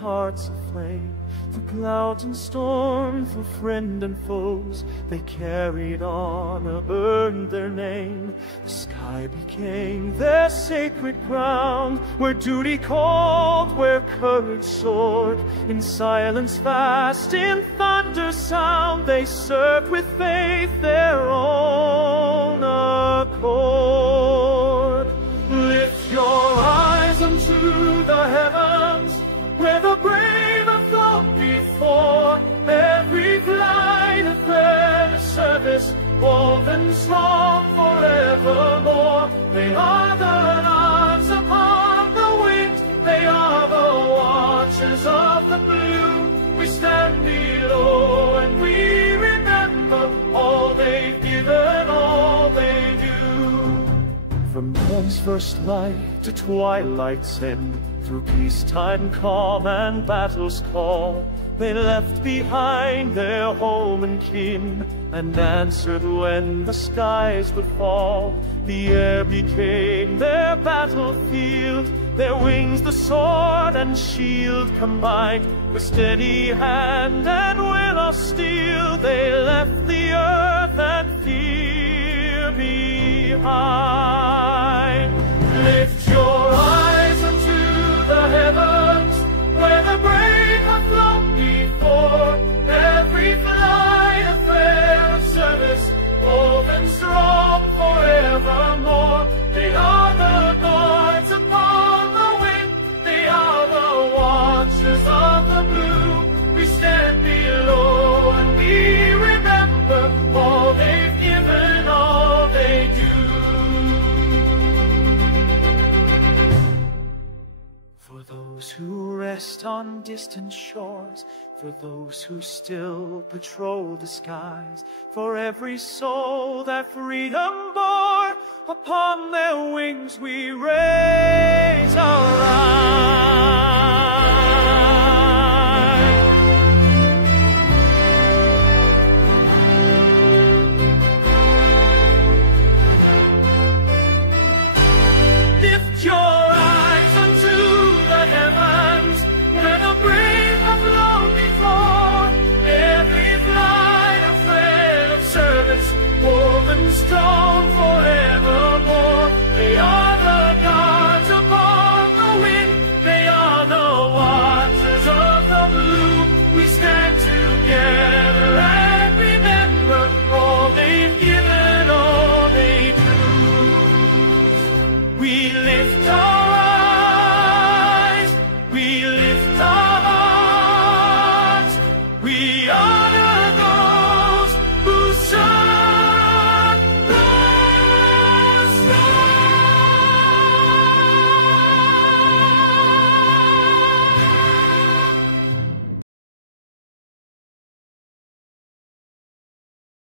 hearts aflame. Through clouds and storm, through friend and foes, they carried honor, earned their name. The sky became their sacred ground, where duty called, where courage soared. In silence vast, in thunder sound, they served with faith their own accord. Lift your eyes unto the heavens, where the brave have fought before. Every flight of their service, woven strong forevermore. They are the gods upon the wings, they are the watchers of the blue. We stand below and we remember all they've given, all they do. From dawn's first light to twilight's end, through peacetime calm and battle's call, they left behind their home and kin, and answered when the skies would fall. The air became their battlefield, their wings the sword and shield combined. With steady hand and will of steel, they left the earth and fear behind. Lift your eyes unto the heavens, where the brave have flown before. Every flight of fair service, woven strong forevermore. They are the guards upon the wing, they are the watchers of the blue. We stand below and we remember all they've given, all they do. For those who rest on distant shores, for those who still patrol the skies, for every soul that freedom bore, upon their wings we raise our eyes. Lift your eyes unto the heavens, where the brave have flown before. Every flight of fair service, woven strong